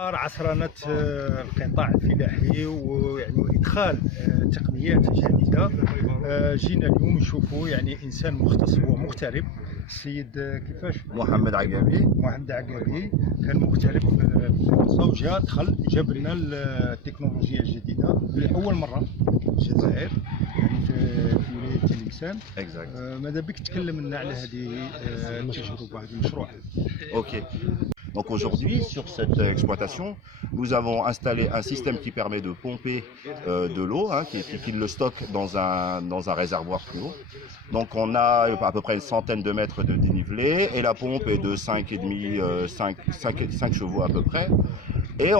عصرنة القطاع الفلاحي ويعني وادخال تقنيات جديده. جينا اليوم نشوفوا يعني انسان مختص ومغترب. السيد كيفاش؟ محمد عقابي. محمد عقابي كان مغترب في فرنسا وجا دخل جاب لنا التكنولوجيا الجديده لاول مره في الجزائر، يعني في ولايه تلمسان. ماذا بك تكلم لنا على هذه التجربه، هذا المشروع؟ Ok. Donc aujourd'hui, sur cette exploitation, nous avons installé un système qui permet de pomper de l'eau, qui le stocke dans un réservoir plus haut. Donc on a à peu près une centaine de mètres de dénivelé et la pompe est de 5 chevaux à peu près. Et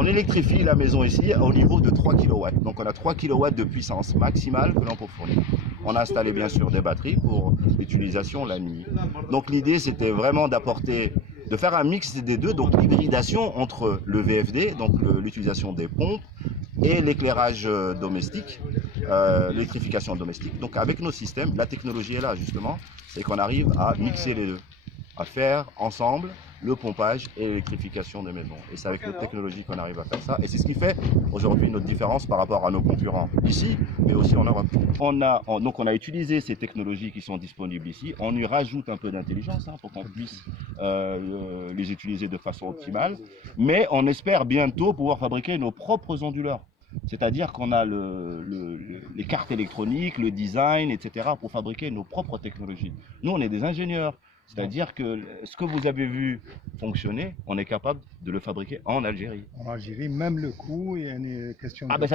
on électrifie la maison ici au niveau de 3 kW. Donc on a 3 kW de puissance maximale que l'on peut fournir. On a installé bien sûr des batteries pour l'utilisation la nuit. Donc l'idée c'était vraiment de faire un mix des deux, donc l'hybridation entre le VFD, donc l'utilisation des pompes, et l'éclairage domestique, l'électrification domestique. Donc avec nos systèmes, la technologie est là justement, c'est qu'on arrive à mixer les deux, à faire ensemble le pompage et l'électrification des maisons. Et c'est avec notre technologie qu'on arrive à faire ça. Et c'est ce qui fait aujourd'hui notre différence par rapport à nos concurrents ici, mais aussi en Europe. Donc on a utilisé ces technologies qui sont disponibles ici. On y rajoute un peu d'intelligence pour qu'on puisse les utiliser de façon optimale. Mais on espère bientôt pouvoir fabriquer nos propres onduleurs. C'est-à-dire qu'on a les cartes électroniques, le design, etc. pour fabriquer nos propres technologies. Nous, on est des ingénieurs. C'est-à-dire que ce que vous avez vu fonctionner, on est capable de le fabriquer en Algérie. En Algérie, même le coût, il y a une question de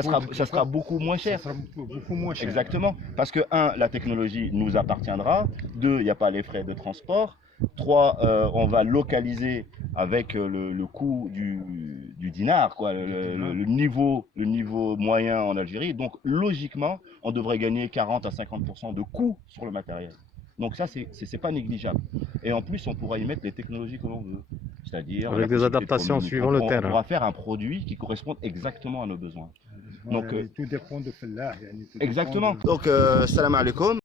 ça sera beaucoup moins cher. Ça sera beaucoup moins cher. Exactement. Parce que, 1, la technologie nous appartiendra. 2, il n'y a pas les frais de transport. 3, on va localiser avec le coût du dinar, quoi, le niveau moyen en Algérie. Donc, logiquement, on devrait gagner 40 à 50% de coût sur le matériel. Donc ça, c'est pas négligeable. Et en plus, on pourra y mettre les technologies que l'on veut. C'est-à-dire avec des adaptations suivant le terrain. On pourra faire un produit qui corresponde exactement à nos besoins. Donc tout dépend de Fellah. Exactement. Donc, salam alaikum.